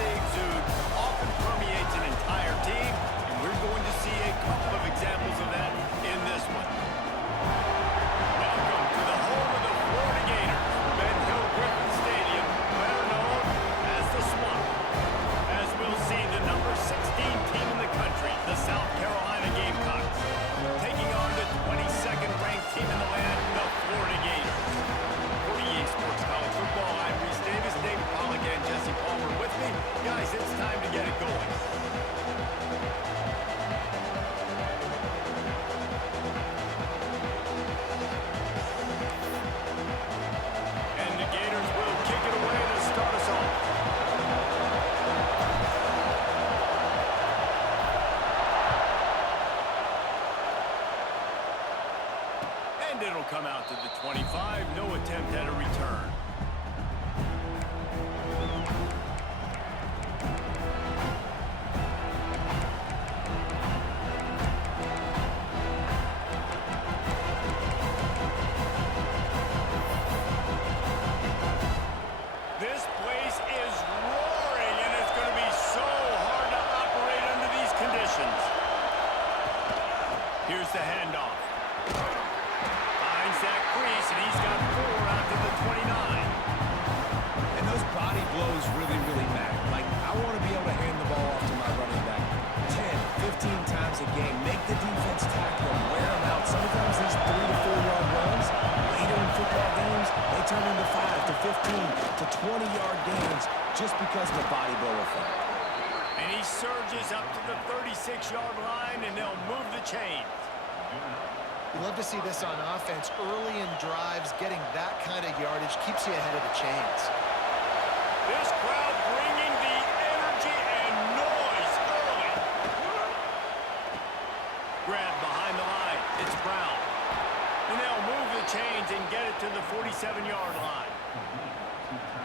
they exude often permeates an entire team, and we're going to see a couple of examples of that in this one. Welcome to the home of the Florida Gators, Ben Hill Griffin Stadium, better known as the Swamp. As we'll see, the number 16 team in the country, the South Carolina Gamecocks, taking on the 22nd ranked team in the land, the Florida Gators. For EA Sports College Football, I'm Reese Davis, David Pollack, and Jesse Palmer with me. Guys, it's time to get it going. And the Gators will kick it away to start us off. And it'll come out to the 25. No attempt at a return. This place is roaring, and it's going to be so hard to operate under these conditions. Here's the handoff. Finds that crease, and he's got 4 out to the 29. And those body blows really matter. Like, I want to be able to hand the ball off to my running back 10, 15 times a game. Make the defense tackle them, wear them out. Sometimes these 3 to 4 yard runs, later in football games, they turn into 5 to 15 to 20-yard gains just because of the body blow effect. And he surges up to the 36-yard line, and they'll move the chains. You love to see this on offense. Early in drives, getting that kind of yardage keeps you ahead of the chains. This crowd bringing the energy and noise early. Grab behind the line. It's Brown. And they'll move the chains and get it to the 47-yard line.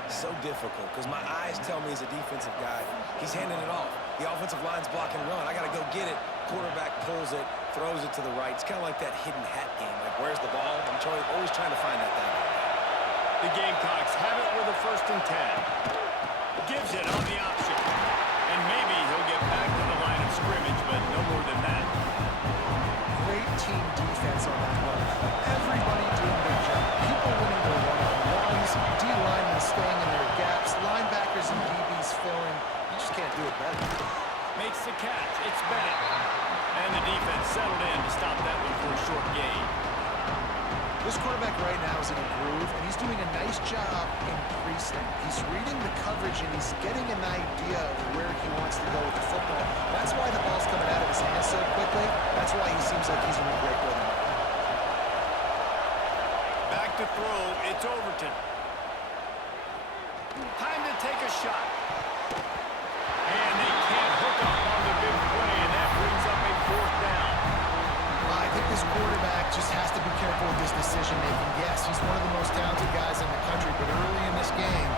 So difficult because my eyes tell me he's a defensive guy. He's handing it off. The offensive line's blocking run. I got to go get it. Quarterback pulls it, throws it to the right. It's kind of like that hidden hat game. Like, where's the ball? I'm always trying to find that guy. The Gamecocks have it with a 1st and 10. Gives it on the option. And maybe he'll get back to the line of scrimmage, but no more than that. Great team defense on that run. Everybody doing their job. People winning their one-on-ones, D-linemen staying in their gaps, linebackers and DBs filling. You just can't do it better. Makes the catch. It's Bennett. And the defense settled in to stop that one for a short gain. This quarterback right now is in a groove, and he's doing a nice job increasing. He's reading the coverage, and he's getting an idea of where he wants to go with the football. That's why the ball's coming out of his hands so quickly. That's why he seems like he's in a great rhythm. Back to throw. It's Overton. Time to take a shot. And they can't hook up on the big play, and that brings up a 4th down. I think this quarterback just has to be careful with his decision-making. Yes, he's one of the most talented guys in the country, but early in this game,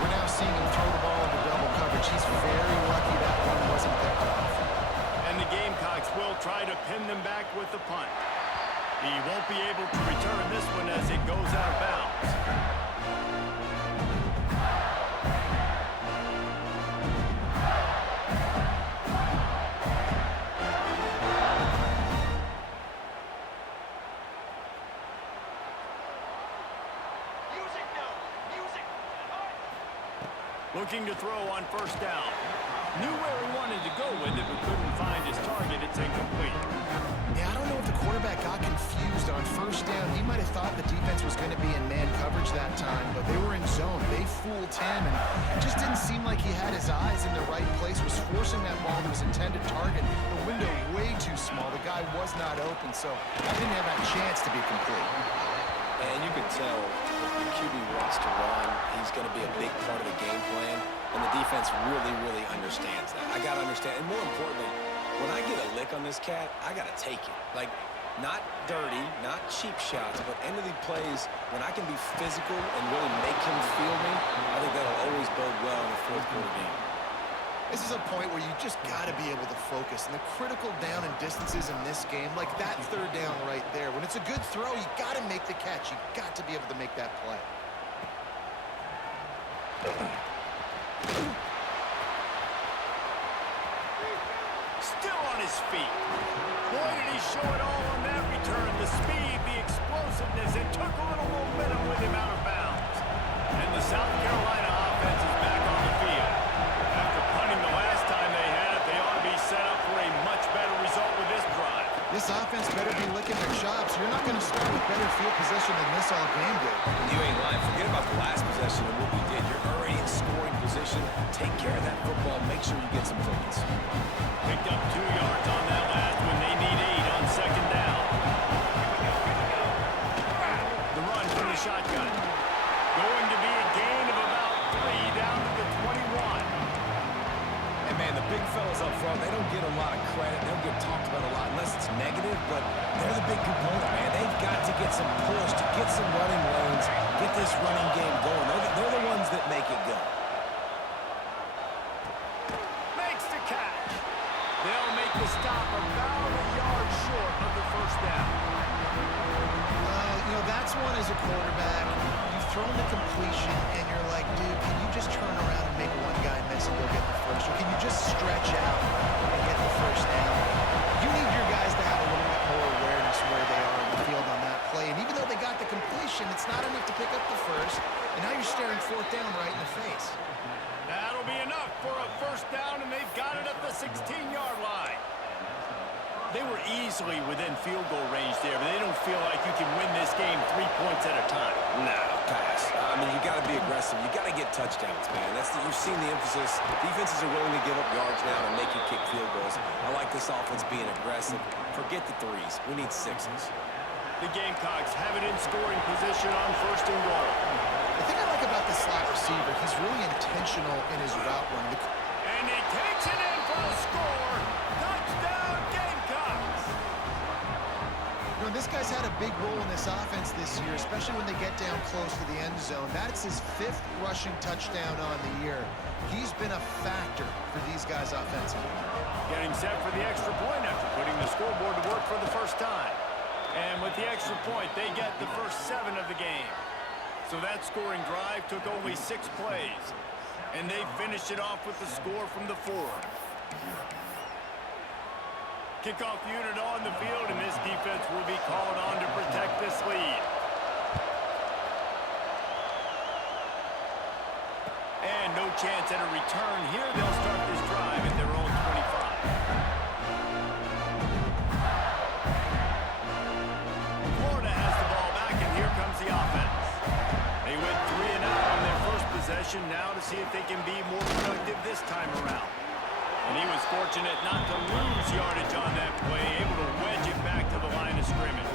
we're now seeing him throw the ball into double coverage. He's very lucky that one wasn't picked off. And the Gamecocks will try to pin them back with the punt. He won't be able to return this one as it goes out of bounds. Looking to throw on 1st down. Knew where he wanted to go with it, but couldn't find his target. It's incomplete. Yeah, I don't know if the quarterback got confused on 1st down. He might have thought the defense was going to be in man coverage that time, but they were in zone. They fooled him, and it just didn't seem like he had his eyes in the right place, was forcing that ball to his intended target. The window way too small. The guy was not open, so I didn't have that chance to be complete. And you can tell if the QB wants to run, he's going to be a big part of the game plan, and the defense really understands that. I got to understand, and more importantly, when I get a lick on this cat, I got to take it. Like, not dirty, not cheap shots, but end of the plays, when I can be physical and really make him feel me, I think that'll always bode well in the 4th quarter game. This is a point where you just got to be able to focus. And the critical down and distances in this game, like that 3rd down right there. When it's a good throw, you got to make the catch. You got to be able to make that play. his feet. Boy, did he show it all on that return. The speed, the explosiveness. It took a little momentum with him out of bounds. And the South Carolina offense is back on the field. After punting the last time they had it, they ought to be set up for a much better result with this drive. This offense better be licking their chops. You're not going to start with better field position than this all game did. You ain't lying. Forget about the last possession and what we did. You're already in scoring position. Take care of that football. Make sure you get some points. Picked up 2 yards on that last one. They need 8 on second down. The run from the shotgun. Going to be a gain of about 3 down to the 21. And, man, the big fellas up front, they don't get a lot of credit. They don't get talked about a lot unless it's negative, but they're the big component, man. They've got to get some push, to get some running lanes, get this running game going. They're the ones that make it go. Makes the catch. They'll make the stop about a yard short of the first down. That's one as a quarterback. You've thrown the completion, and you're like, dude, can you just turn around and make one guy miss and go get the first? Or can you just stretch out and get the first down? You need your guys to have a little bit more awareness where they are in the field on that play. And even though they got the completion, it's not enough to pick up the first. And now you're staring fourth down right in the face. That'll be enough for a first down, and they've got it at the 16-yard line. They were easily within field goal range there, but they don't feel like you can win this game 3 points at a time. No, pass. I mean, you got to be aggressive. You got to get touchdowns, man. You've seen the emphasis. Defenses are willing to give up yards now to make you kick field goals. I like this offense being aggressive. Forget the threes. We need sixes. The Gamecocks have it in scoring position on first and goal. The thing I like about the slot receiver, he's really intentional in his route run. And he takes it in for a score. Touchdown, Gamecocks! This guy's had a big role in this offense this year, especially when they get down close to the end zone. That's his 5th rushing touchdown on the year. He's been a factor for these guys offensively. Getting set for the extra point after putting the scoreboard to work for the first time. And with the extra point, they get the first 7 of the game. So that scoring drive took only 6 plays. And they finished it off with the score from the 4. Kickoff unit on the field, and this defense will be called on to protect this lead. And no chance at a return here. They'll start this drive at their own 25. Florida has the ball back, and here comes the offense. They went 3 and out on their first possession, now to see if they can be more productive this time around. And he was fortunate not to lose yardage on that play, able to wedge it back to the line of scrimmage.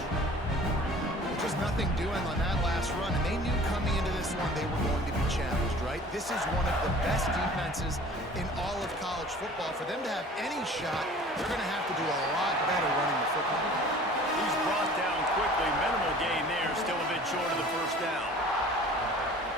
Just nothing doing on that last run, and they knew coming into this one they were going to be challenged, right? This is one of the best defenses in all of college football. For them to have any shot, they're going to have to do a lot better running the football. He's brought down quickly. Minimal gain there, still a bit short of the first down.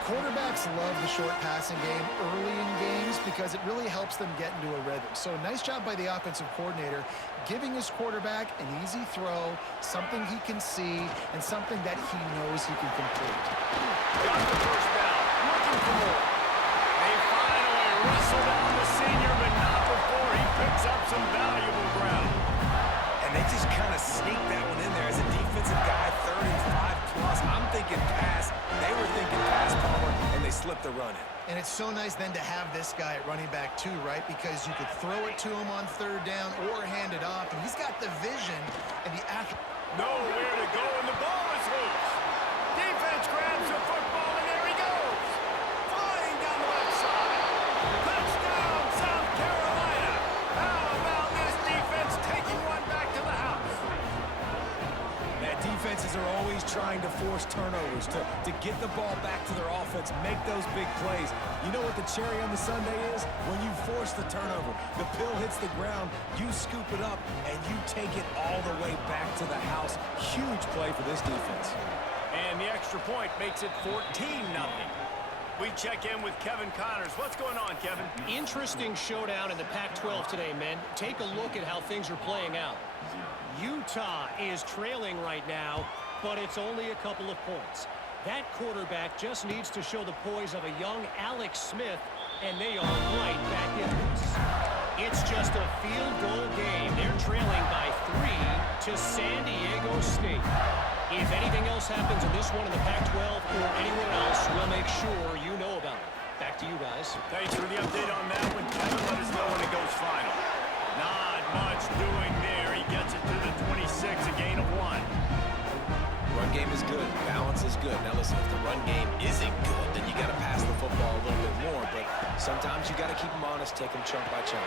Quarterbacks love the short passing game early in games because it really helps them get into a rhythm. So nice job by the offensive coordinator giving his quarterback an easy throw, something he can see, and something that he knows he can complete. Got the first down, looking for more. They finally wrestle down the senior, but not before he picks up some valuable ground. And they just kind of sneak that one in there as a defensive guy, 3rd and 5 plus. I'm thinking pass. They were thinking pass, Palmer, and they slipped the run in. And it's so nice then to have this guy at running back too, right? Because you could throw it to him on 3rd down or hand it off, and he's got the vision and the accuracy. Nowhere to go, and the ball is loose. Defense grabs the football, and there he goes. Flying down the left side. Touchdown, South Carolina. How about this defense taking one back to the house? That defenses are always trying to force turnovers, to get the ball back to their offense, make those big plays. You know what the cherry on the sundae is? When you force the turnover, the pill hits the ground, you scoop it up, and you take it all the way back to the house. Huge play for this defense. And the extra point makes it 14-0. We check in with Kevin Connors. What's going on, Kevin? Interesting showdown in the Pac-12 today, men. Take a look at how things are playing out. Utah is trailing right now, but it's only a couple of points. That quarterback just needs to show the poise of a young Alex Smith, and they are right back in this. It's just a field goal game. They're trailing by 3 to San Diego State. If anything else happens in this one in the Pac-12 or anywhere else, we'll make sure you know about it. Back to you guys. Thanks for the update on that one, Kevin. Let us know when it goes final. Not much doing there. He gets it to the 26, a gain of 1. Run game is good. Balance is good. Now listen, if the run game isn't good, then you got to pass the football a little bit more. But sometimes you got to keep them honest, take them chunk by chunk.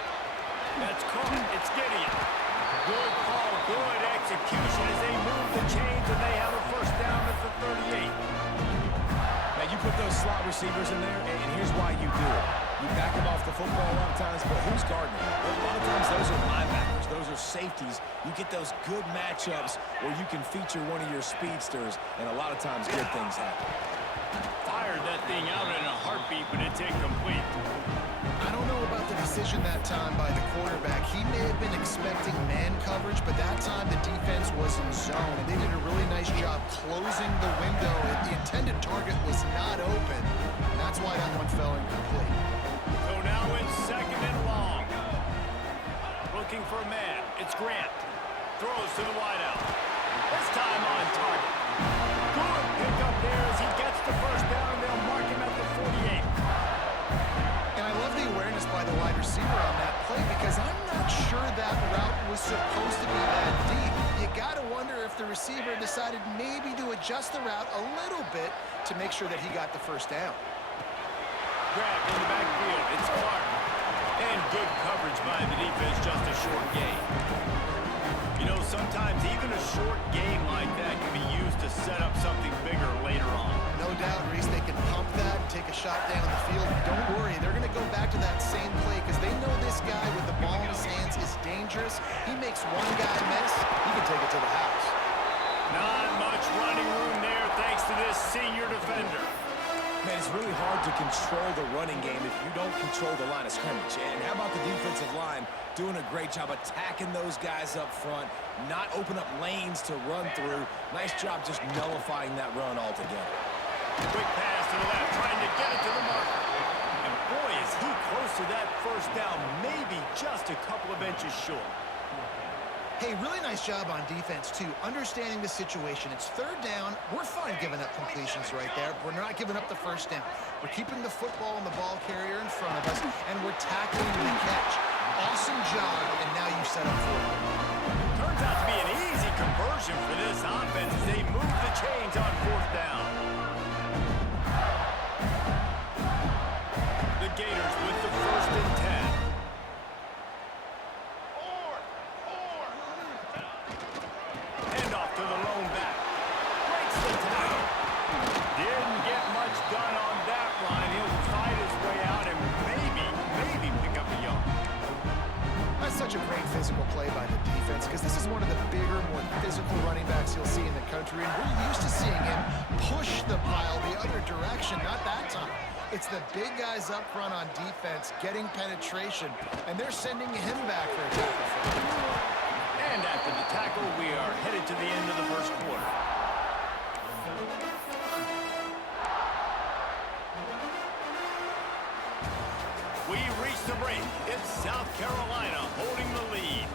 That's caught. It's Gideon. Good call, good execution as they move the chains and they have a first down at the 38. Now, you put those slot receivers in there, and here's why you do it. You back them off the football a lot of times, but who's guarding them? Well, a lot of times those are linebackers. Those are safeties. You get those good matchups where you can feature one of your speedsters, and a lot of times good things happen. Fired that thing out in a heartbeat, but it's incomplete. I don't know about the decision that time by the quarterback. He may have been expecting man coverage, but that time the defense was in zone. And they did a really nice job closing the window. The intended target was not open. And that's why that one fell incomplete. So now it's second and long. Looking for a man. It's Grant. Throws to the wideout. This time on target. Good pick up there as he gets the first down. They'll mark him at the 48. And I love the awareness by the wide receiver on that play because I'm not sure that route was supposed to be that deep. You got to wonder if the receiver decided maybe to adjust the route a little bit to make sure that he got the first down. Grabbed in the backfield. It's Clark. And good coverage by the defense, just a short gain. You know, sometimes even a short game like that can be used to set up something bigger later on. No doubt, Reese, they can pump that and take a shot down the field. Don't worry, they're going to go back to that same play because they know this guy with the ball in his hands is dangerous. He makes one guy miss, he can take it to the house. Not much running room there thanks to this senior defender. Man, it's really hard to control the running game if you don't control the line of scrimmage. And how about the defensive line doing a great job attacking those guys up front, not open up lanes to run through. Nice job just nullifying that run altogether. Quick pass to the left, trying to get it to the marker. And boy, is he close to that first down, maybe just a couple of inches short. Hey, really nice job on defense, too, understanding the situation. It's third down. We're fine giving up completions right there. We're not giving up the first down. We're keeping the football and the ball carrier in front of us, and we're tackling the catch. Awesome job, and now you set up for it. Turns out to be an easy conversion for this offense as they move the chains on fourth down. The Gators with the first and 10. Handoff to the lone back. Breaks the tackle. Didn't get much done on that line. He'll fight his way out and maybe pick up a yard. That's such a great physical play by the defense because this is one of the bigger, more physical running backs you'll see in the country, and we're used to seeing him push the pile the other direction, not that time. It's the big guys up front on defense getting penetration, and they're sending him back for a tackle. And after the tackle, we are headed to the end of the first quarter. We reach the break. It's South Carolina holding the lead.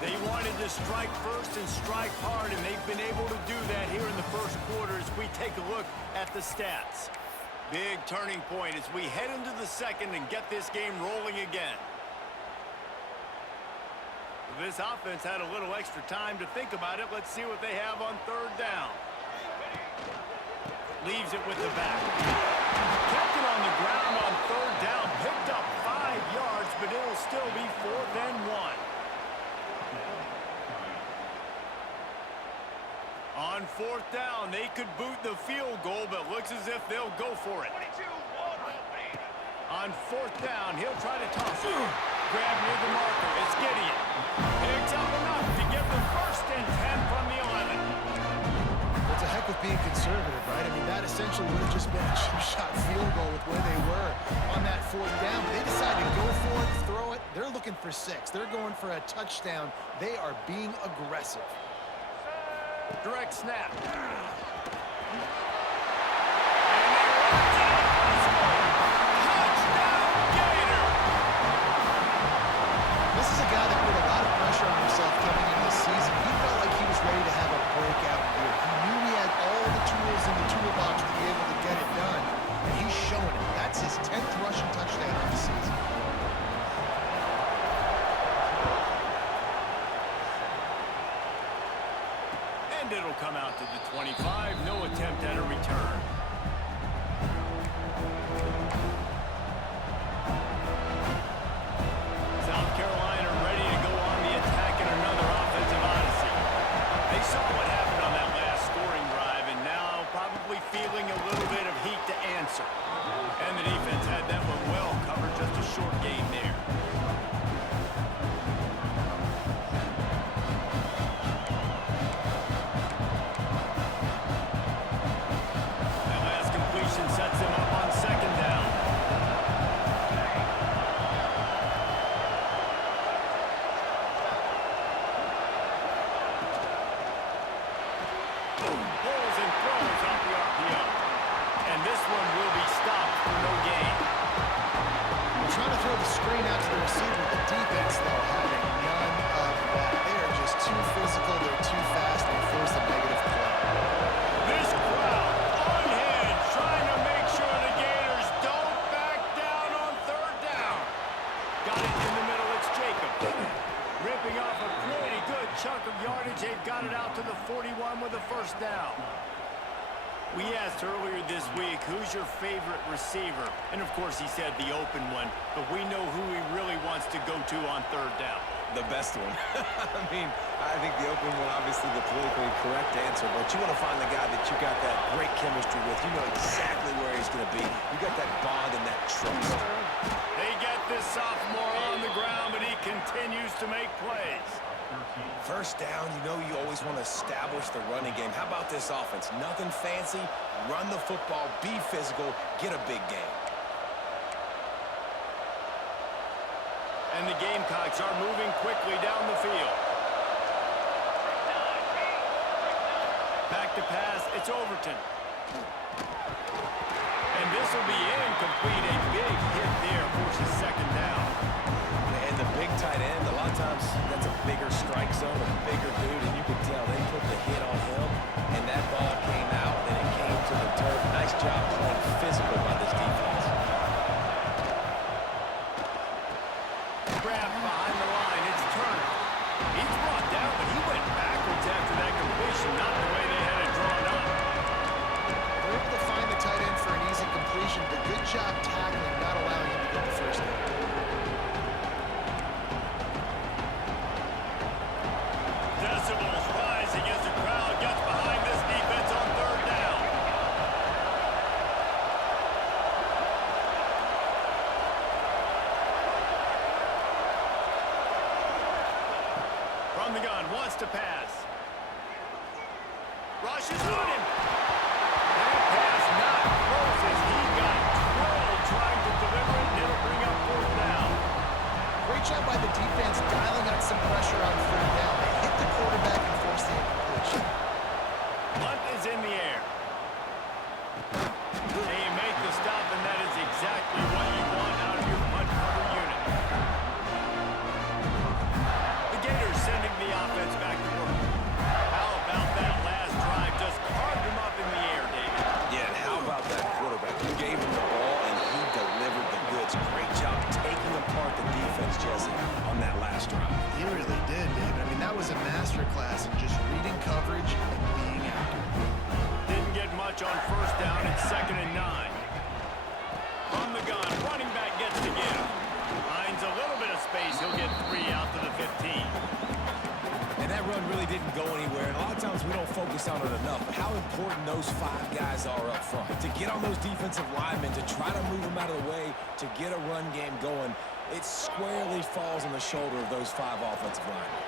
They wanted to strike first and strike hard, and they've been able to do that here in the first quarter as we take a look at the stats. Big turning point as we head into the second and get this game rolling again. This offense had a little extra time to think about it. Let's see what they have on third down. Leaves it with the back. Kept it on the ground on third down. Picked up 5 yards, but it'll still be 4th and 1. On fourth down, they could boot the field goal, but looks as if they'll go for it. On fourth down, he'll try to toss it. Grab near the marker. It's Gideon. Picks up enough to give them first and 10 from the 11. It's a heck of being conservative, right? I mean, that essentially would have just been a cheap-shot field goal with where they were on that fourth down. But they decided to go for it, throw it. They're looking for 6. They're going for a touchdown. They are being aggressive. Direct snap. week, who's your favorite receiver? And, of course, he said the open one, but we know who he really wants to go to on third down. The best one. I mean, I think the open one, obviously the politically correct answer, but you want to find the guy that you got that great chemistry with. You know exactly where he's going to be. You got that bond and that trust. They get this sophomore on the ground, but he continues to make plays. First down, you know you always want to establish the running game. How about this offense? Nothing fancy. Run the football, be physical, get a big game. And the Gamecocks are moving quickly down the field. Back to pass, it's Overton. And this will be incomplete. A big hit there, forces second down. And the big tight end, a lot of times that's a bigger strike zone, a bigger dude, and you can tell they put the hit on him, and that ball came out, and it came to the turf. Nice job playing physical by this defense. Grab behind the line, it's Turner. He's brought down, but he went backwards after that completion, not the way they had it drawn up. They're able to find the tight end for an easy completion, but good job tackling, not allowing him to get the first down. Decibels rising as the crowd gets behind this defense on third down. From the gun, wants to pass. Rushes on him. That pass not close as he got twirled trying to deliver it, and it'll bring up fourth down. Great job by the defense dialing out some pressure on third down. They hit the quarterback and forced the incompletion. Punt is in the air. They make the stop, and that is exactly what you want out of your punt cover unit. The Gators sending the offense back to work. How about that last drive? Just carved him up in the air, David. Yeah, and how about that quarterback? You gave him the ball, and he delivered the goods. Great job taking apart the defense, Jesse, on that last drive. He really did, David. I mean, that was a masterclass in just reading coverage and being accurate. Didn't get much on first down. It's 2nd and 9. From the gun, running back gets to give. Finds a little bit of space. He'll get 3 out to the 15. And that run really didn't go anywhere. And a lot of times we don't focus on it enough. But how important those 5 guys are up front. To get on those defensive linemen, to try to move them out of the way, to get a run game going, it squarely falls on the shoulder of those 5 offensive linemen.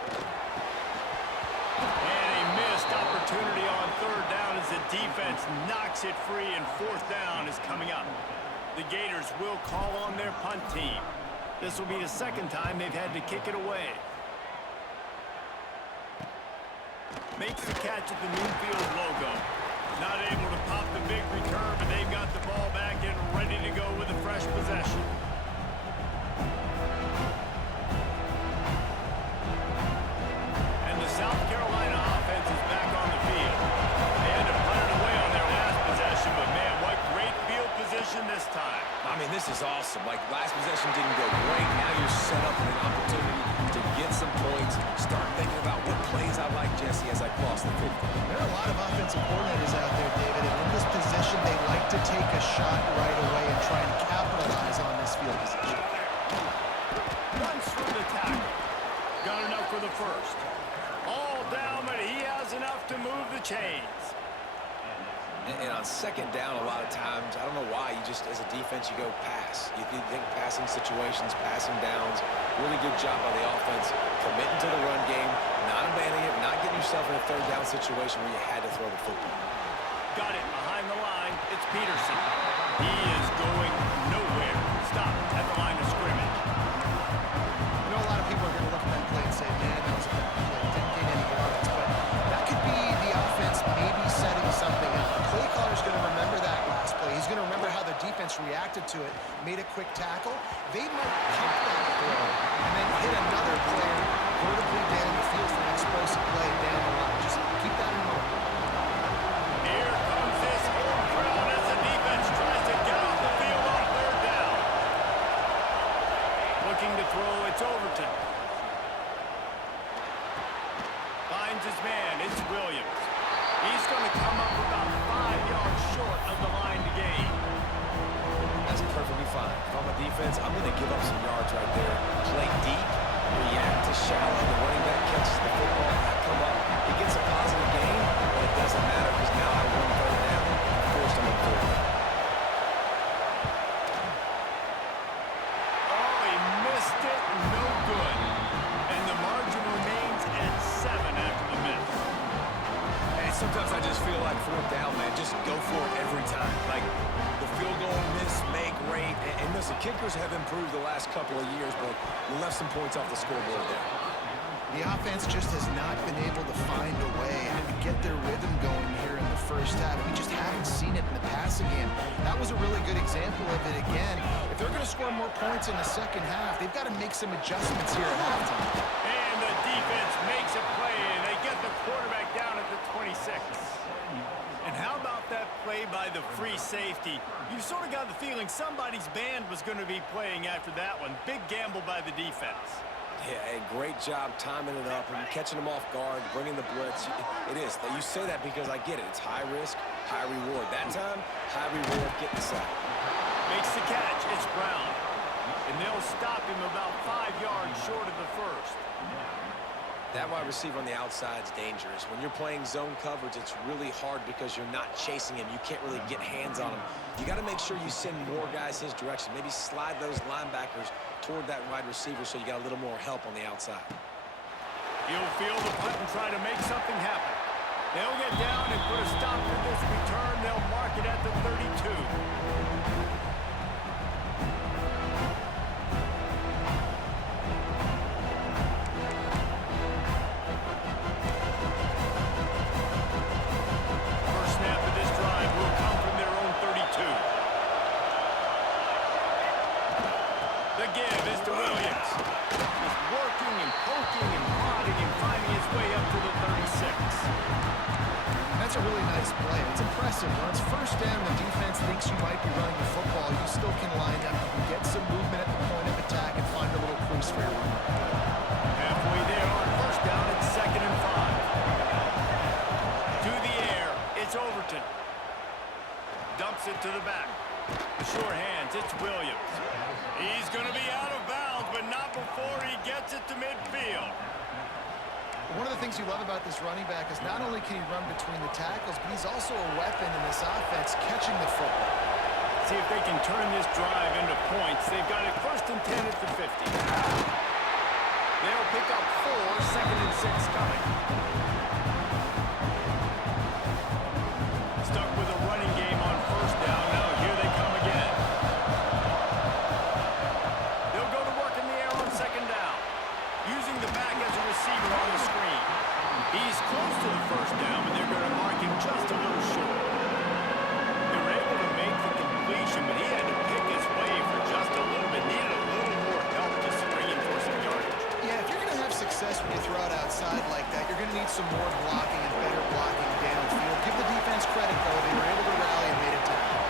And a missed opportunity on third down as the defense knocks it free, and fourth down is coming up. The Gators will call on their punt team. This will be the second time they've had to kick it away. Makes the catch at the Newfield logo. Not able to pop the big return, but they've got the ball back and ready to go with a fresh possession. And the South Carolina offense is back on the field. They had to punt it away on their last possession, but man, what great field position this time. I mean, this is awesome. Like, last possession didn't go great. Now you're set up with an opportunity to get some points. Start thinking about what plays I like, Jesse, as I cross the 50. There are a lot of offensive coordinators out there, David, and in this position, they like to take a shot right away and try and capitalize on this field position. Runs through the tackle. Got enough for the first. All down, but he has enough to move the chains. And on second down, a lot of times, I don't know why, you just, as a defense, you go pass. You think passing situations, passing downs. Really good job by the offense, committing to the run game, not abandoning it, not getting yourself in a third down situation where you had to throw the football. Got it behind the line. It's Peterson. He is going nowhere. Stop at the line of scrimmage. I know a lot of people are going to look at that play and say, man, that was a bad play. Didn't gain any yards, but that could be the offense maybe setting something up. The play caller's going to remember that last play. He's going to remember how the defense reacted to it, made a quick tackle. They might pump that throw and then hit another player vertically down the field for an explosive play down the line. Just keep that in mind. Here comes this home crowd as the defense tries to get off the field on third down. Looking to throw, it's Overton. Finds his man, it's Williams. He's going to come up about 5 yards short of the line to defense, I'm going to give up some yards right there. Play deep, react to shallow. The running back catches the football, I come up. He gets a positive gain, but it doesn't matter because now I won third down. Forced him to third. Oh, he missed it. No good. And the margin remains at 7 after the miss. And sometimes I just feel like fourth down, man, just go for it every time. Like the field goal miss, make rate. And listen, kickers have improved the last couple of years, but we left some points off the scoreboard there. The offense just has not been able to find a way to get their rhythm going here in the first half. We just haven't seen it in the passing game. That was a really good example of it again. If they're going to score more points in the second half, they've got to make some adjustments here at halftime. And the defense makes a play, and they get the quarterback down at the 26. And how about that play by the free safety? You sort of got the feeling somebody's band was going to be playing after that one. Big gamble by the defense. Yeah, hey, great job timing it up and catching them off guard, bringing the blitz. It is. You say that because I get it. It's high risk, high reward. That time, high reward, get the sack. Makes the catch. It's Brown. And they'll stop him about 5 yards short of the first. That wide receiver on the outside is dangerous. When you're playing zone coverage, it's really hard because you're not chasing him. You can't really get hands on him. You got to make sure you send more guys his direction. Maybe slide those linebackers toward that wide receiver so you got a little more help on the outside. He'll feel the punt and try to make something happen. They'll get down and put a stop to this return. They'll mark it at the 32. That's a really nice play. It's impressive. When it's first down, the defense thinks you might be running the football. You still can line up, you can get some movement at the point of attack and find a little crease for your run. Halfway there on first down, it's 2nd and 5. To the air, it's Overton. Dumps it to the back. The short hands, it's Williams. He's going to be out of bounds, but not before he gets it to midfield. One of the things you love about this running back is not only can he run between the tackles, but he's also a weapon in this offense catching the football. See if they can turn this drive into points. They've got it 1st and 10 at the 50. They'll pick up 4, 2nd and 6 coming. Stuck with a running game on first down. Now here they come again. They'll go to work in the air on 2nd down. Using the back as a receiver on the screen. He's close to the first down, but they're going to mark him just a little short. They were able to make the completion, but he had to pick his way for just a little bit. Needed a little more help to spring him for some yardage. Yeah, if you're going to have success when you throw it outside like that, you're going to need some more blocking and better blocking downfield. Give the defense credit, though. They were able to rally and made it tackle.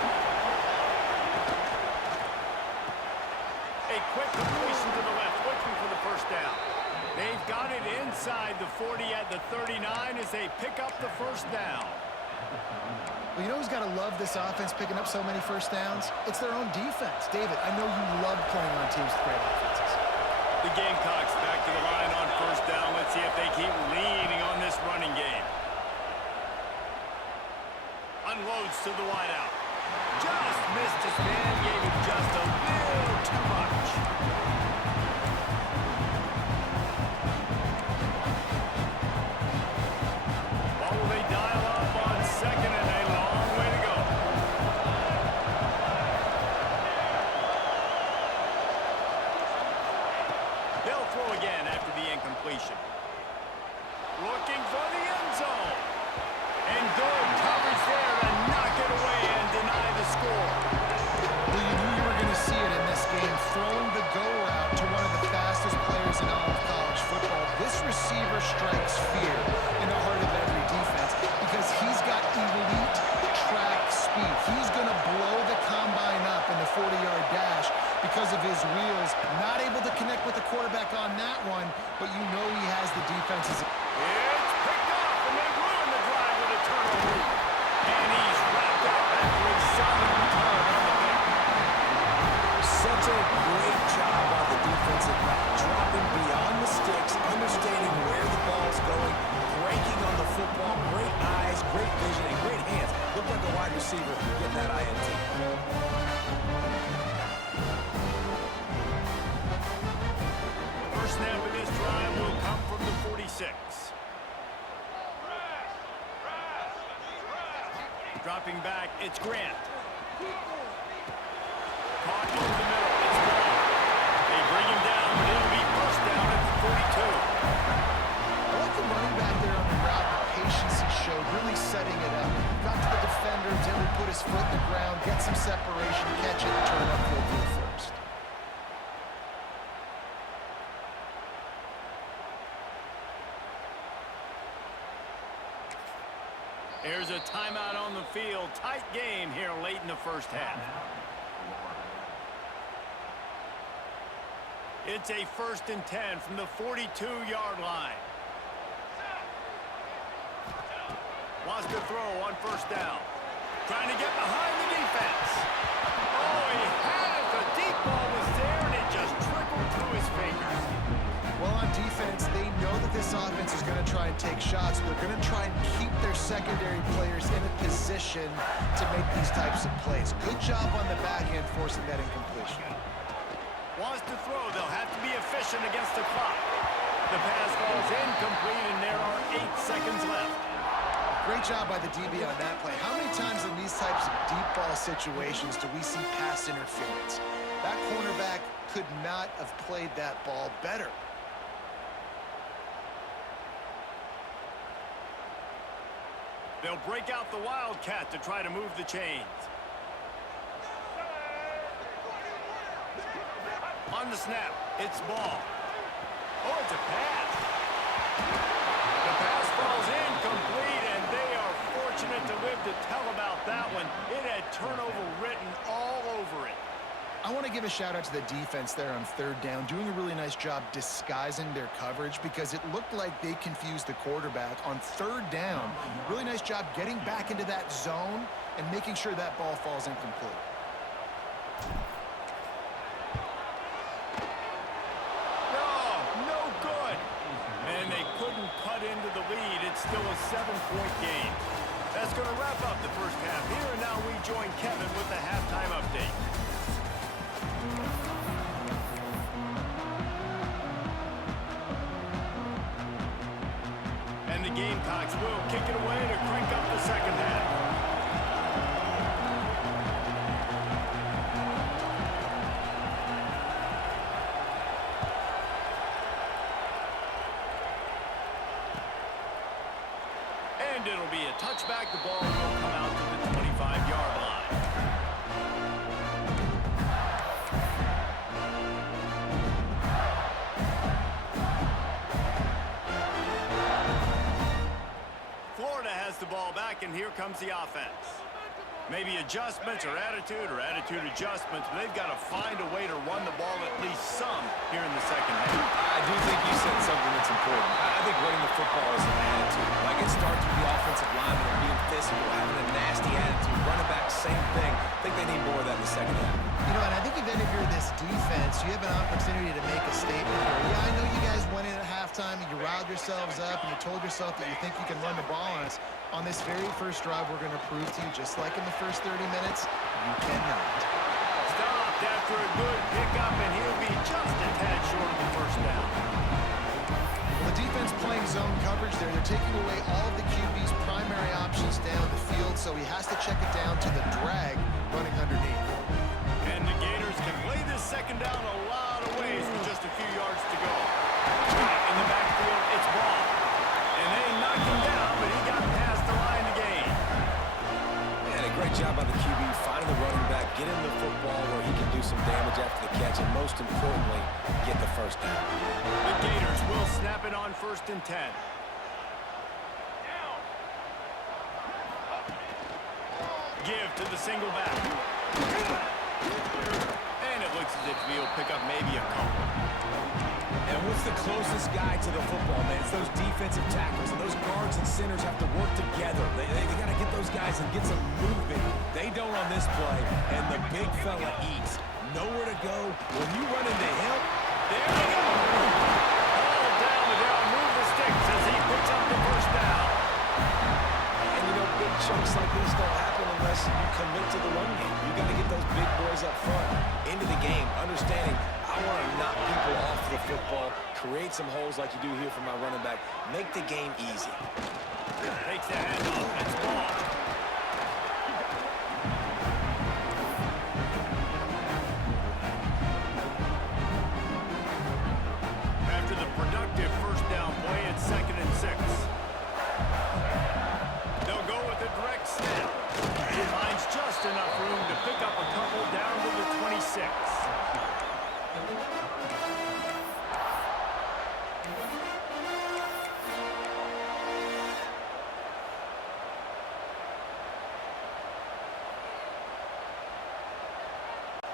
A quick completion to the left, looking for the first down. They've got it inside the 40 at the 39 as they pick up the first down. Well, you know who's got to love this offense picking up so many first downs? It's their own defense. David, I know you love playing on teams with great offenses. The Gamecocks back to the line on first down. Let's see if they keep leaning on this running game. Unloads to the wideout. Just missed his man, gave him just a little too much. What will they dial up on 2nd and a long way to go? They'll throw again after the incompletion. Looking for the end zone. And good coverage there to knock it away and deny the score. Well, you knew you were going to see it in this game, throwing the go route to one of the fastest players in all of college football. This receiver strikes fear in the heart of every defense because he's got elite track speed. He's going to blow the combine up in the 40-yard dash because of his wheels. Not able to connect with the quarterback on that one, but you know he has the defenses. It's picked off, and they ruin the drive with a turnover. And he's wrapped up after a solid return on the pick. Such a It's Grant. Caught over the middle. It's Ball. They bring him down, but it'll be first down at the 42. I like the running back there on the route, the patience he showed, really setting it up. Got to the defender, was able to put his foot in the ground, get some separation, catch it, and turn upfield for the first. Here's a timeout on the field. Tight game here late in the first half. It's a 1st and 10 from the 42-yard line. Wants to throw on first down. Trying to get behind the defense. Oh, he had it. The deep ball was there, and it just trickled through his fingers. Well, on defense, they know that this offense is going to try and take shots. They're going to try and keep their secondary players in a position to make these types of plays. Good job on the back end forcing that incompletion. Wants to throw. They'll have to be efficient against the clock. The pass falls incomplete, and there are 8 seconds left. Great job by the DB on that play. How many times in these types of deep ball situations do we see pass interference? That cornerback could not have played that ball better. They'll break out the Wildcat to try to move the chains. On the snap, it's Ball. Oh, it's a pass. The pass falls incomplete, and they are fortunate to live to tell about that one. It had turnover written all over it. I want to give a shout out to the defense there on 3rd down, doing a really nice job disguising their coverage because it looked like they confused the quarterback on 3rd down. Really nice job getting back into that zone and making sure that ball falls incomplete. No good. And they couldn't cut into the lead. It's still a 7-point game. That's going to wrap up the first half here, and now we join Kevin with the halftime update. And the Gamecocks will kick it away to crank up the second half. And it'll be a touchback. The ball will come out to the 25-yard line. Florida has the ball back, and here comes the offense. Maybe adjustments or attitude adjustments, but they've got to find a way to run the ball at least some here in the second half. I do think you said something that's important. I think running the football is an attitude. Like, it starts with the offensive lineman and being physical, having a nasty attitude. Running back, same thing. I think they need more of that in the second half. You know, and I think even if you're this defense, you have an opportunity to make a statement here. Yeah, I know you guys went in at halftime and you riled yourselves up and you told yourself that you think you can run the ball on us. On this very first drive, we're going to prove to you, just like in the first 30 minutes, you cannot. Stopped after a good pickup, and he'll be just a tad short of the first down. Well, the defense playing zone coverage there. They're taking away all of the QB's primary options down the field, so he has to check it down to the drag running underneath. And the Gators can play this second down a lot of ways with just a few yards to go. In the backfield, it's Ball. And they knocked him down, but he got past the line to gain. And a great job by the QB, finding the running back, get him the football where he can do some damage after the catch, and most importantly, get the first down. The Gators will snap it on 1st and 10. Give to the single back. And it looks as if he'll pick up maybe a couple. And what's the closest guy to the football, man? It's those defensive tackles, and those guards and centers have to work together. They got to get those guys and get some movement. They don't on this play, and the big fella eats. Nowhere to go. When you run into him, There we go. All down the down, move the sticks as he picks up the first down. And, you know, big chunks like this don't happen unless you commit to the run game. You got to get those big boys up front into the game, understanding I want to knock people off the football, create some holes like you do here for my running back, make the game easy. Takes the handoff. It's Ball. up a couple down to the 26.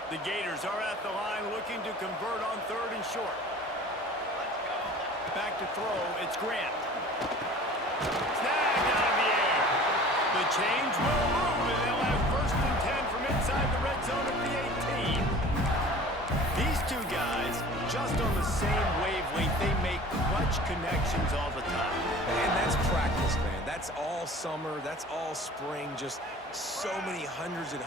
The Gators are at the line looking to convert on 3rd and short. Back to throw, it's Grant. Snagged out of the air. The change will move, and they'll have 1st and 10 from inside the red zone at the 18. These two guys, just on the same wavelength, they make clutch connections all the time. And that's practice, man. That's all summer. That's all spring. Just so many hundreds and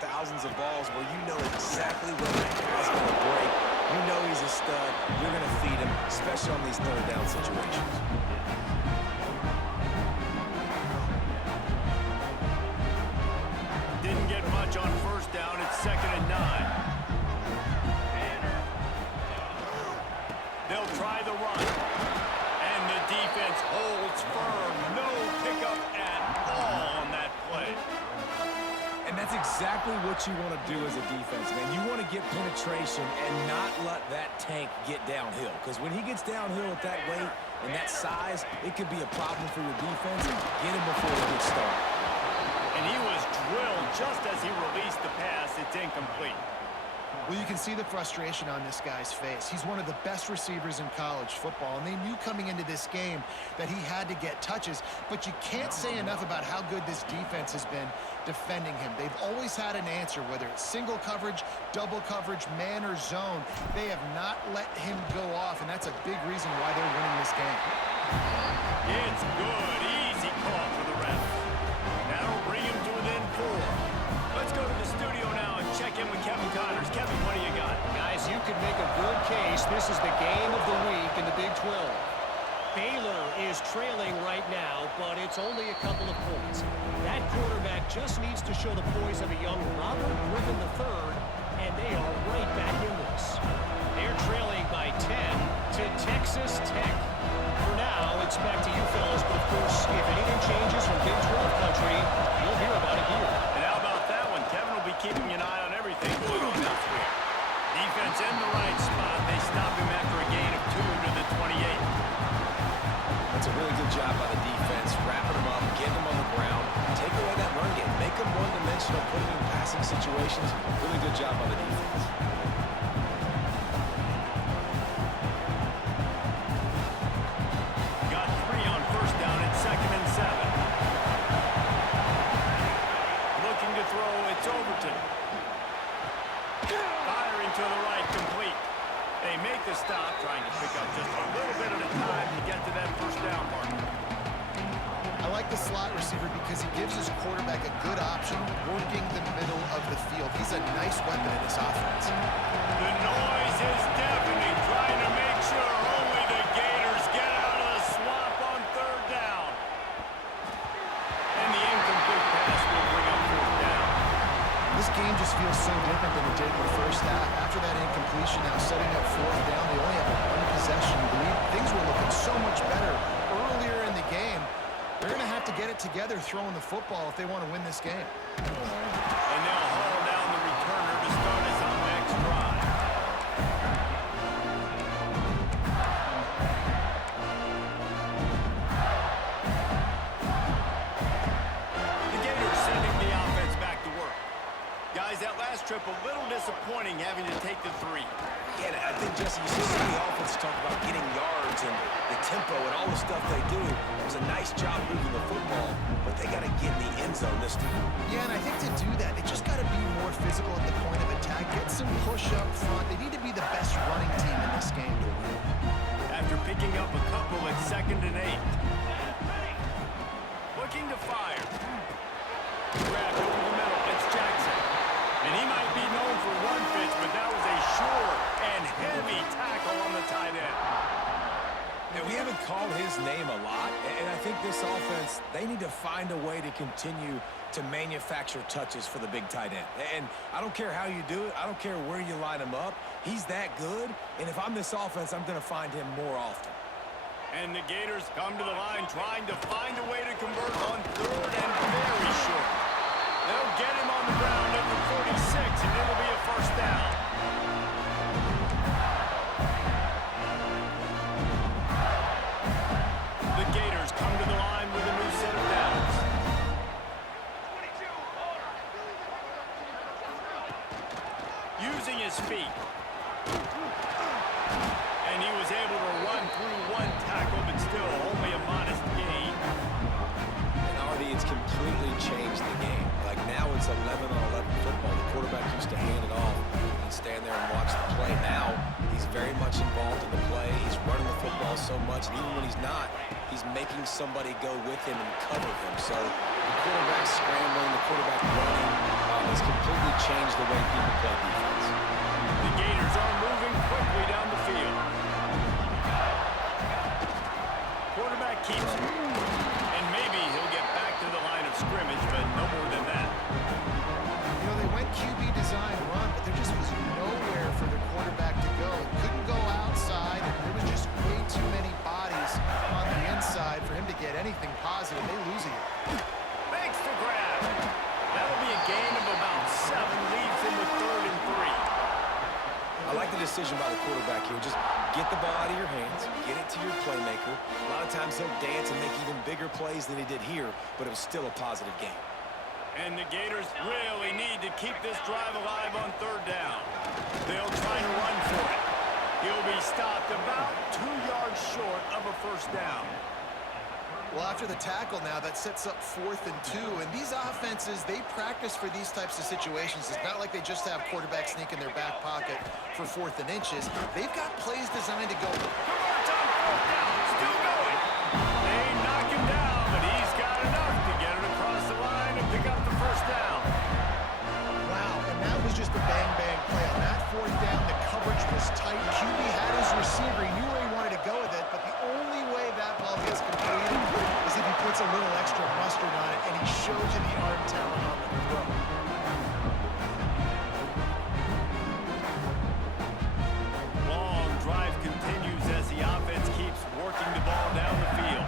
thousands of balls where you know exactly when the pass is going to break. You know he's a stud. You're going to feed him, especially on these 3rd down situations. Didn't get much on 1st down. It's 2nd and 9. They'll try the run. And the defense holds firm. No pickup at all on that play. And that's exactly what you want to do as a defense, man. You want to get penetration and not let that tank get downhill. Because when he gets downhill at that weight and that size, it could be a problem for your defense. Get him before he gets started. And he was drilled just as he released the pass. It's incomplete. Well, you can see the frustration on this guy's face. He's one of the best receivers in college football, and they knew coming into this game that he had to get touches, but you can't say enough about how good this defense has been defending him. They've always had an answer, whether it's single coverage, double coverage, man or zone. They have not let him go off, and that's a big reason why they're winning this game. It's good. Easy call for the ref. That'll bring him to within 4. Let's go to the studio now and check in with Kevin Connors. Kevin, what do you got? Guys, you could make a good case. This is the game of the week in the Big 12. Baylor is trailing right now, but it's only a couple of points. That quarterback just needs to show the poise of a young Robert Griffin III, and they are right back in this. They're trailing by 10 to Texas Tech. For now, it's back to you fellas, but of course, if anything changes from Big 12 country, you'll hear about it here. And how about that one? Kevin will be keeping an eye on everything going on elsewhere. Defense in the right spot. They stop him after a gain of 2 to the 28. That's a really good job by the defense, wrapping them up, getting them on the ground, take away that run game, make them one-dimensional, put them in passing situations. Really good job by the defense. Got 3 on 1st down. It's 2nd and 7. Looking to throw. It's Overton. Firing to the right, complete. They make the stop, trying to pick up just a little bit at a time to get to that 1st down mark. I like the slot receiver because he gives his quarterback a good option working the middle of the field. He's a nice weapon in this offense. The noise is deafening, trying to make sure only the Gators get out of the swamp on 3rd down. And the incomplete pass will bring up 4th down. This game just feels so different than it did in the first half. After that incompletion, now setting up 4th down, they only have a 1-possession lead. Things were looking so much better earlier in the game. They're going to have to get it together throwing the football if they want to win this game. And they'll haul down the returner to start us on the next drive. The Gators sending the offense back to work. Guys, that last trip a little disappointing having to take the 3. Yeah, I think, Jesse, you see some of the offense talk about getting yards and the tempo and all the stuff they do. It was a nice job moving the football, but they got to get in the end zone this time. Yeah, and I think to do that, they just got to be more physical at the point of attack, get some push up front. They need to be the best running team in this game to win. After picking up a couple at 2nd and 8. Looking to fire. Grabbed over the middle. It's Jackson. And he might be known for run fits, but that was a sure and heavy tackle on the tight end. Now, we haven't called his name a lot, and I think this offense, they need to find a way to continue to manufacture touches for the big tight end. And I don't care how you do it. I don't care where you line him up. He's that good, and if I'm this offense, I'm going to find him more often. And the Gators come to the line trying to find a way to convert on 3rd and very short. They'll get him on the ground at the 46. using his feet. And he was able to run through one tackle, but still only a modest gain. And already it's completely changed the game. Like now it's 11-on-11 football. The quarterback used to hand it off and stand there and watch the play. Now he's very much involved in the play. He's running the football so much, and even when he's not, he's making somebody go with him and cover him. So the quarterback scrambling, the quarterback running has completely changed the way people play defense. The Gators are moving quickly down the field. Quarterback keeps it. And maybe he'll get back to the line of scrimmage, but no more than that. You know, they went QB design run, but there just was nowhere for the quarterback to go. He couldn't go outside, and there was just way too many bodies on the inside for him to get anything positive. They lose it. Makes the grab. That'll be a gain of about 7, leaves him with 3rd and 3. I like the decision by the quarterback here. Just get the ball out of your hands, get it to your playmaker. A lot of times he'll dance and make even bigger plays than he did here, but it was still a positive game. And the Gators really need to keep this drive alive on 3rd down. They'll try to run for it. He'll be stopped about 2 yards short of a 1st down. Well, after the tackle now, that sets up 4th and 2. And these offenses, they practice for these types of situations. It's not like they just have quarterbacks sneak in their back pocket for 4th and inches. They've got plays designed to go. Converts on 4th down. Still going. They knock him down, but he's got enough to get it across the line and pick up the 1st down. Wow, and that was just a bang-bang play. On that 4th down, the coverage was tight. QB had his receiver. He knew where he wanted to go with it, but the only way that ball gets completed is if he puts a little extra mustard on it, and he shows you the arm talent on the throw. Long drive continues as the offense keeps working the ball down the field.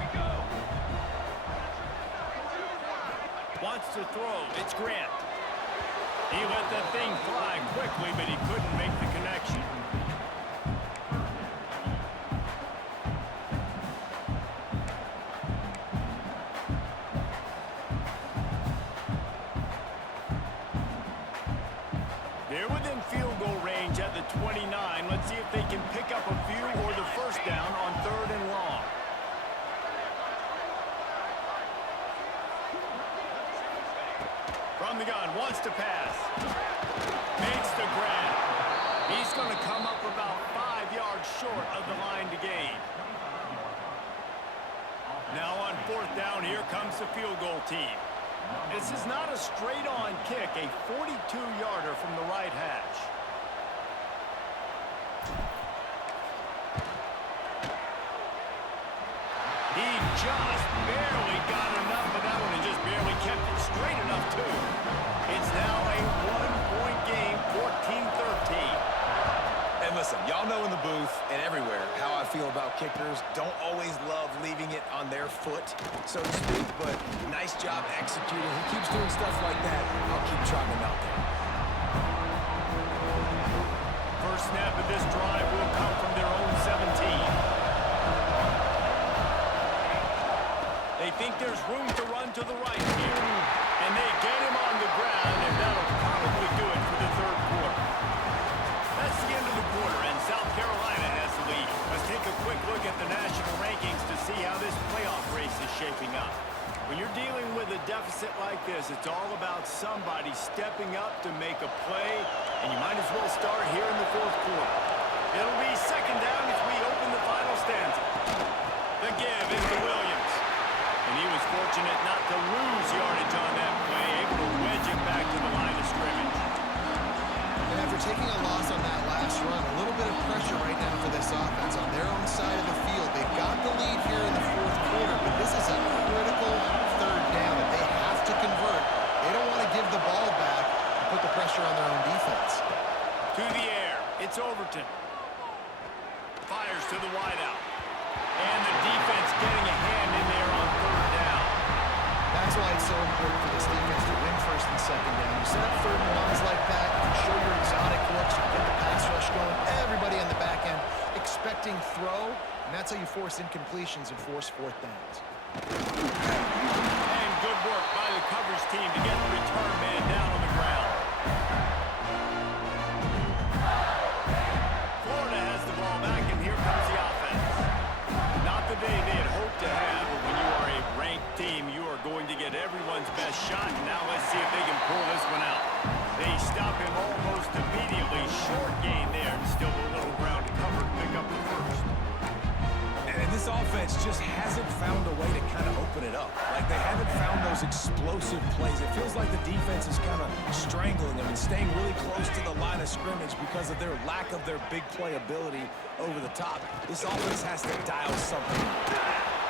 Wants to throw. It's Grant. He let that thing fly quickly, but he couldn't make the connection. They're within field goal range at the 29. Let's see if they can pick up a few or the 1st down on 3rd and long. From the gun, wants to pass. Makes the grab. He's going to come up about 5 yards short of the line to gain. Now on 4th down, here comes the field goal team. This is not a straight-on kick, a 42-yarder from the right hash. He just barely got enough of that one and just barely kept it straight enough, too. It's now a 1-point game, 14-13. And listen, y'all know in the booth and everywhere how I feel about kickers. Don't always love leaving it on their foot, so to speak, but nice job executing. He keeps doing stuff like that. I'll keep trotting him out there. First snap of this drive will come from their own 17. They think there's room to run to the right here. And they get him on the ground, and that'll probably do it for the 3rd quarter. That's the end of the quarter, and South Carolina has the lead. Let's take a quick look at the national rankings to see how this playoff race is shaping up. When you're dealing with a deficit like this, it's all about somebody stepping up to make a play, and you might as well start here in the 4th quarter. It'll be 2nd down as we open the final stanza. The give is to Williams. And he was fortunate not to lose yardage on that play, able to wedge it back to the line of scrimmage. And after taking a loss on that last run, a little bit of pressure right now for this offense on their own side of the field. They've got the lead here in the 4th quarter, but this is a critical 3rd down that they have to convert. They don't want to give the ball back and put the pressure on their own defense. To the air, it's Overton. Fires to the wideout. And the defense getting a hand in there on 3rd down. That's why it's so important for this defense to win 1st and 2nd down. You set up 3rd and longs like that, you can show your exotic looks, you can get the pass rush going, everybody on the back end expecting throw, and that's how you force incompletions and force 4th downs. And good work by the coverage team to get the return man down on the ground. explosive plays. It feels like the defense is kind of strangling them and staying really close to the line of scrimmage because of their lack of their big play ability over the top. This offense has to dial something.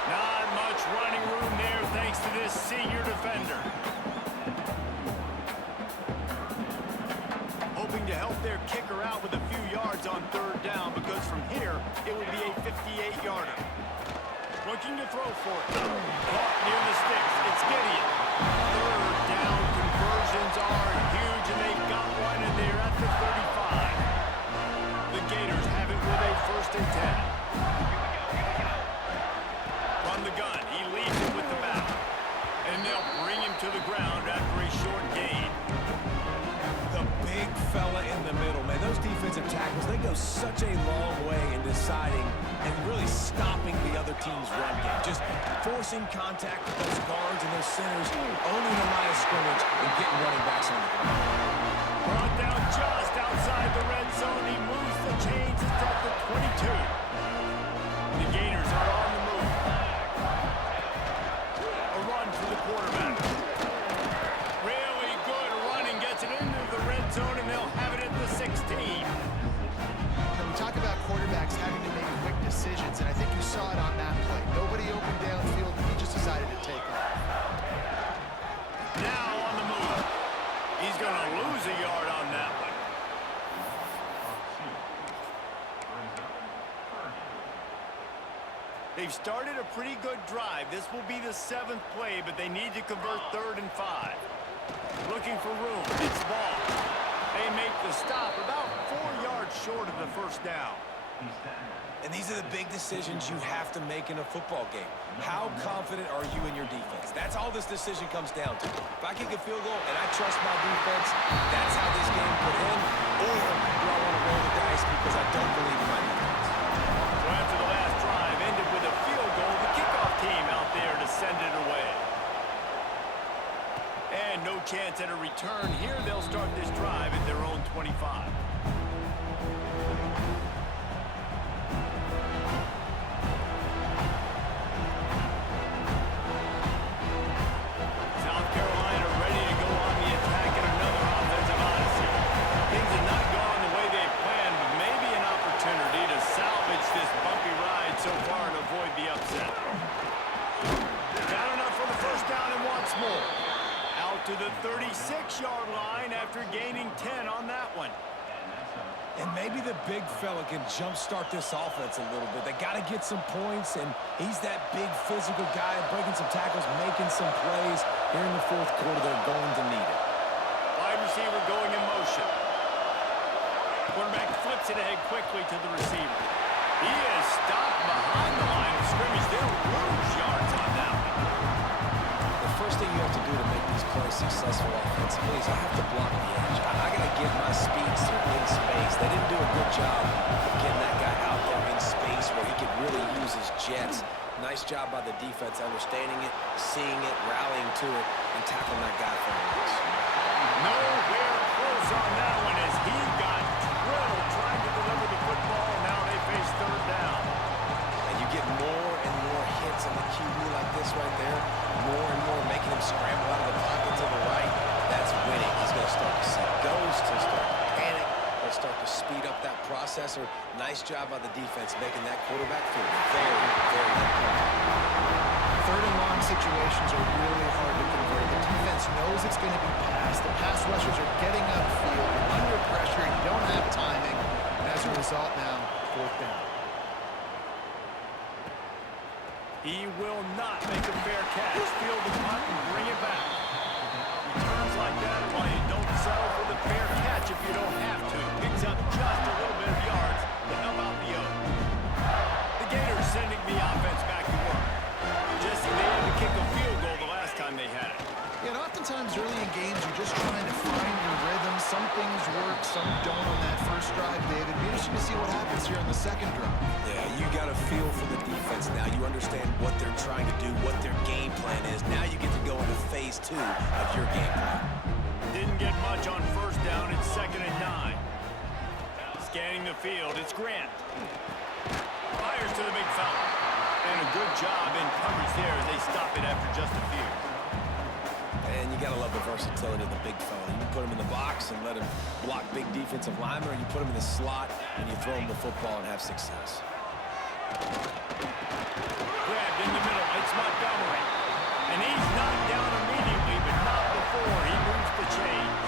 Not much running room there thanks to this senior defender. Hoping to help their kicker out with a few yards on third down, because from here, it would be a 58-yarder. Looking to throw for it. Caught near the sticks. It's Gideon. Third down conversions are huge, and they've got one, and they're at the 35. The Gators have it with a 1st and 10. From the gun, he leads it with the back. And they'll bring him to the ground after a short gain. The big fella in the middle, man. Those defensive tackles, they go such a long way in deciding and really stopping the other team's run game. Just forcing contact with those guards and those centers, owning the line of scrimmage, and getting running backs on the ground. Brought down just outside the red zone. He moves the chains to start the 22. The Gators are on the move. A run for the quarterback. Really good running. Gets it into the red zone, and they'll have it at the 16. We talk about quarterbacks having to make quick decisions, and I think you saw it on that play. Nobody opened downfield, and he just decided to take off. Now on the move. He's going to lose a yard on that one. They've started a pretty good drive. This will be the 7th play, but they need to convert 3rd and 5. Looking for room. It's ball. They make the stop about 4 yards short of the 1st down. And these are the big decisions you have to make in a football game. How confident are you in your defense? That's all this decision comes down to. If I kick a field goal and I trust my defense, that's how this game could end. Or do I want to roll the dice because I don't believe in my defense? So after the last drive ended with a field goal, the kickoff team out there to send it away. And no chance at a return here. They'll start this drive at their own 25. South Carolina ready to go on the attack in another offensive odyssey. Things have not gone the way they planned, but maybe an opportunity to salvage this bumpy ride so far and avoid the upset. Got enough for the 1st down and wants more. Out to the 36-yard line after gaining 10 on that one. And maybe the big fella can jumpstart this offense a little bit. They got to get some points, and he's that big physical guy breaking some tackles, making some plays. Here in the 4th quarter, they're going to need it. Wide receiver going in motion. Quarterback flips it ahead quickly to the receiver. He is stopped behind the line of scrimmage. They'll lose yards on that one. The first thing you have to do to make these plays successful offensively is I have to block the edge. I got to get my speedster in space. They didn't do a good job of getting that guy out there in space where he could really use his jets. Nice job by the defense understanding it, seeing it, rallying to it, and tackling that guy for a loss. Nowhere close on that one as he got drilled trying to deliver the football. Now they face 3rd down. And you get more and more hits on the QB like this right there, more and more making him scramble out of the pocket to the right. That's winning. He's going to start to see ghosts. He'll start to panic. He'll start to speed up that processor. Nice job by the defense making that quarterback feel very, very uncomfortable. 3rd and long situations are really hard to convert. The defense knows it's going to be passed. The pass rushers are getting upfield. You're under pressure. You don't have timing. And as a result now, 4th down. He will not make a fair catch. Field the punt and bring it back. Returns like that are why you don't settle for the fair catch if you don't have to. Picks up just a little bit of yards to help out the O. The Gators sending the offense back to work. Just as they had to kick a field goal the last time they had it. Yeah, and oftentimes early in games, you're just trying to find your rhythm. Some things work, some don't on that first drive, David. It'd be interesting to see what happens here on the 2nd drive. Yeah, you got a feel for the defense now. You understand what they're trying to do, what their game plan is. Now you get to go into phase 2 of your game plan. Didn't get much on 1st down. It's 2nd and 9. Scanning the field, it's Grant. Fires to the big fella. And a good job in coverage there as they stop it after just a few. And you got to love the versatility of the big fella. You can put him in the box and let him block big defensive linemen, or you put him in the slot and you throw him the football and have success. Grabbed in the middle. It's Montgomery. And he's knocked down immediately, but not before he moves the chains.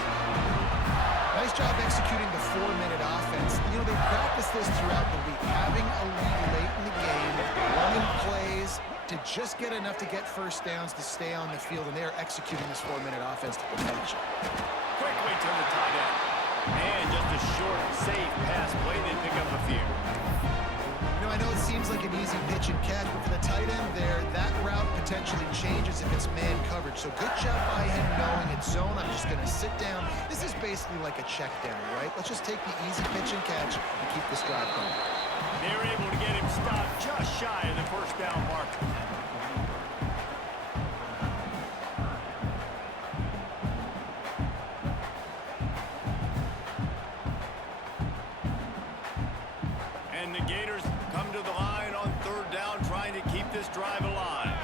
Nice job executing the 4-minute offense. You know, they practice this throughout the week, having a lead late in the game, running plays to just get enough to get first downs to stay on the field, and they're executing this 4-minute offense to perfection. Quickly to the tight end. And just a short, safe pass play. They pick up a few. You know, I know it seems like an easy pitch and catch, but for the tight end there, that route potentially changes if it's man coverage. So good job by him knowing it's zone. I'm just going to sit down. This is basically like a check down, right? Let's just take the easy pitch and catch and keep this drive going. They're able to get him stopped just shy of the first down marker. And the Gators come to the line on third down, trying to keep this drive alive.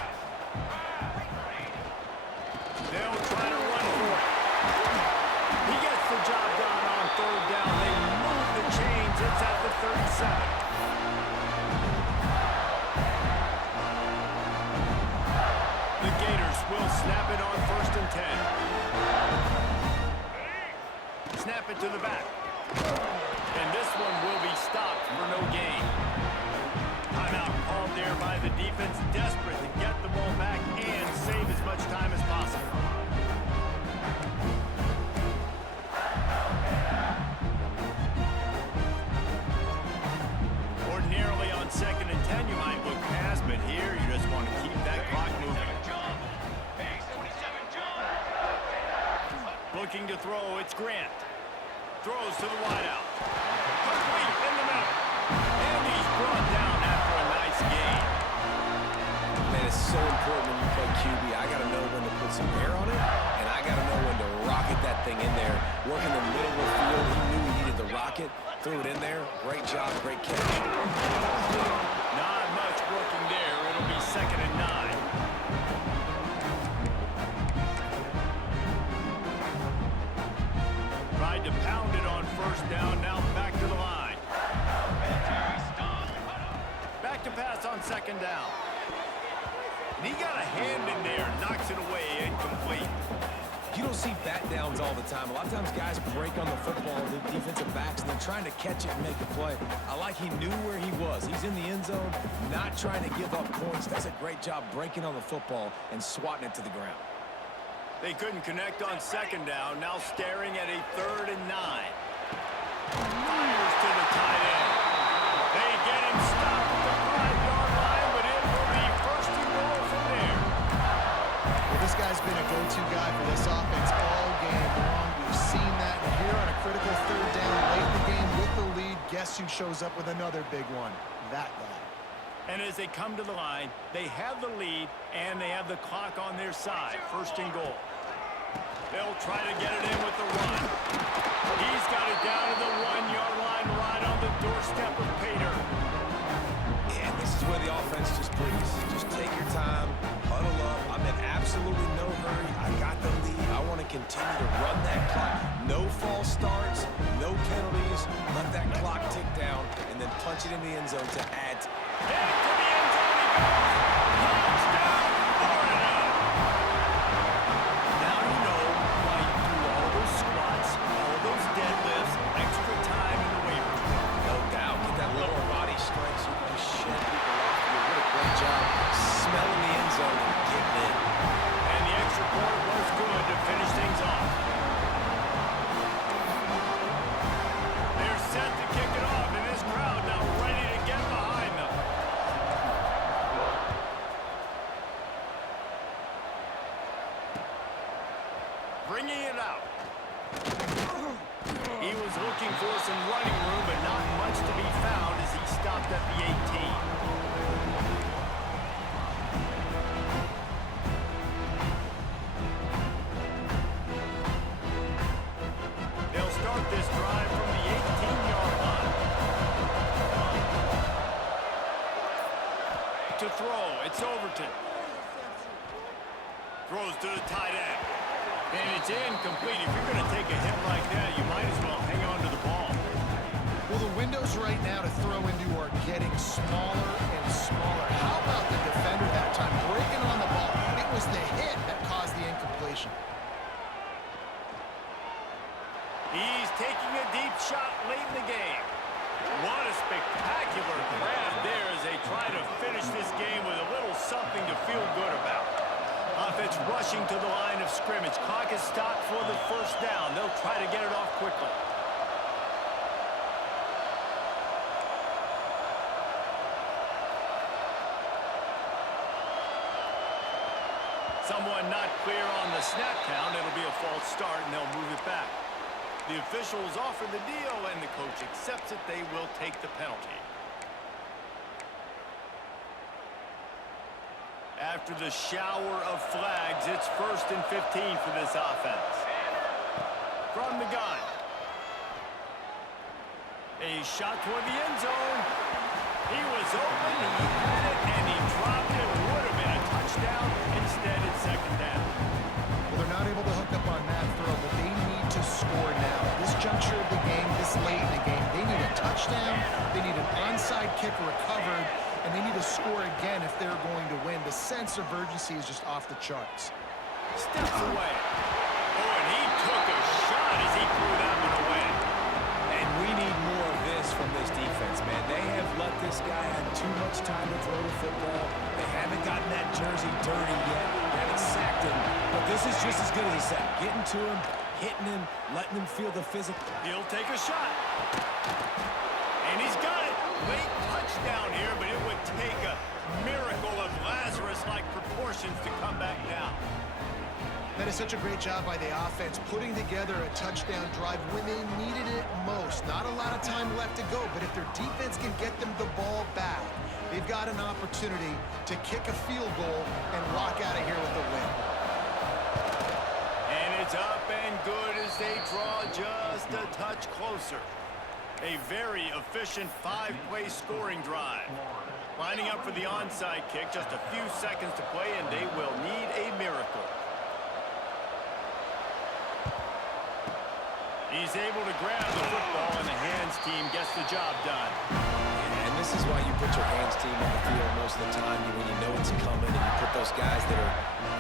They'll try to run for it. He gets the job done on third down. They move the chains. It's at the 37. The Gators will snap it on 1st and 10. Snap it to the back. And this one will be stopped for no gain. Timeout called there by the defense, desperate to get the ball back and save as much time as possible. Ordinarily on 2nd and 10, you might look past, but here you just want to keep that clock moving. Looking to throw, it's Grant. Throws to the wideout. Complete in the middle. And he's brought down after a nice gain. Man, it's so important when you play QB. I got to know when to put some air on it, and I got to know when to rocket that thing in there. Working the middle of the field, he knew he needed the rocket. Threw it in there. Great job, great catch. Not much working there. It'll be 2nd and 9. Tried to pound it on 1st down. Now back to the line. Back to pass on 2nd down. And he got a hand in there. Knocks it away. Incomplete. You don't see bat downs all the time. A lot of times guys break on the football, the defensive backs, and they're trying to catch it and make a play. I like he knew where he was. He's in the end zone, not trying to give up points. Does a great job breaking on the football and swatting it to the ground. They couldn't connect on 2nd down. Now staring at a 3rd and 9. Fires to the tight end. They get him stopped at the 5-yard line, but it will be 1st and goal from there. Well, this guy's been a go-to guy for this offense all game long. We've seen that here on a critical 3rd down late in the game with the lead. Guess who shows up with another big one? That guy. And as they come to the line, they have the lead, and they have the clock on their side. 1st and goal. They'll try to get it in with the run. He's got it down to the 1-yard line, right on the doorstep of Pater. And this is where the offense just breathes. Just take your time, huddle up. I'm in absolutely no hurry. I got the lead. I want to continue to run that clock. No false starts, no penalties. Let that clock tick down, and then punch it in the end zone to add. Head to the end zone he goes. Touchdown, Florida. Now you know why you do all those squats, all those deadlifts, extra time in the weight room. No doubt. Get that lower body strength so you can just shed people off you. What a great job smelling the end zone and getting in. And the extra point was good to finish things off. They're set to kick it off, and this crowd now ready to get behind them. Bringing it out. He was looking for some running room, but not much to be found as he stopped at the 18. They'll start this drive from the 18-yard line. To throw, it's Overton. Throws to the tight end. And it's incomplete. If you're going to take a hit like that, you might as well hang on to the ball. Well, the windows right now to throw into are getting smaller and smaller. How about the defender that time breaking on the ball? It was the hit that caused the incompletion. He's taking a deep shot late in the game. What a spectacular grab there as they try to finish this game with a little something to feel good about. Offense rushing to the line of scrimmage. Clock is stopped for the first down. They'll try to get it off quickly. Someone not clear on the snap count. It'll be a false start, and they'll move it back. The officials offer the deal, and the coach accepts it. They will take the penalty. After the shower of flags, it's 1st and 15 for this offense. From the gun. A shot toward the end zone. He was open, he had it, and he dropped it. Would have been a touchdown. Instead, it's second down. Well, they're not able to hook up on that throw, but they need to score now. This juncture of the game, this late in the game, they need a touchdown, they need an onside kick recovered, and they need to score again if they're going to win. The sense of urgency is just off the charts. Steps away. Oh, and he took a shot as he threw that one away. And we need more of this from this defense, man. They have let this guy have too much time to throw the football. They haven't gotten that jersey dirty yet. They haven't sacked him. But this is just as good as a sack. Getting to him, hitting him, letting him feel the physical. He'll take a shot. And he's got it. Late touchdown here, but it would take a miracle of Lazarus-like proportions to come back down. That is such a great job by the offense, putting together a touchdown drive when they needed it most. Not a lot of time left to go, but if their defense can get them the ball back, they've got an opportunity to kick a field goal and walk out of here with a win. And it's up and good as they draw just a touch closer. A very efficient 5-play scoring drive. Lining up for the onside kick, just a few seconds to play, and they will need a miracle. He's able to grab the football, and the hands team gets the job done. And this is why you put your hands team on the field most of the time when you know it's coming, and you put those guys that are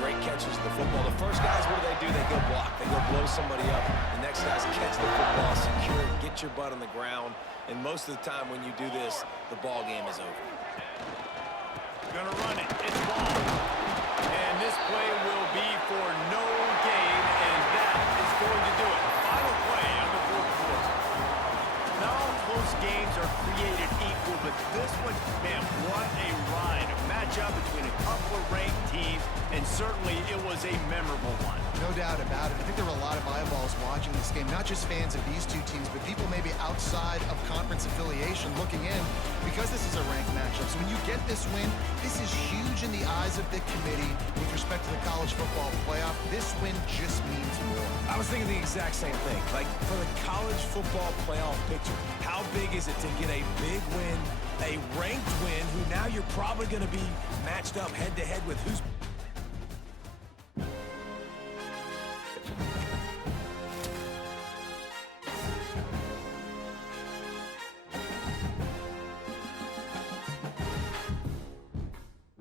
great catchers of the football. The first guys, what do? They go block. They go blow somebody up. The next guys catch the football, secure it, get your butt on the ground. And most of the time when you do this, the ball game is over. Gonna run it. It's ball. And this play will be for no gain, and that is going to do it. Final play of the fourth quarter. Not all close games are created equal, but this one, man, what a ride. A matchup between a couple of ranked teams, and certainly it was a memorable one. No doubt about it. I think there were a lot of eyeballs watching this game, not just fans of these two teams, but people maybe outside of conference affiliation looking in because this is a ranked matchup. So when you get this win, this is huge in the eyes of the committee with respect to the college football playoff. This win just means more. I was thinking the exact same thing. Like, for the college football playoff picture, how big is it to get a big win, a ranked win, who now you're probably going to be matched up head-to-head with who's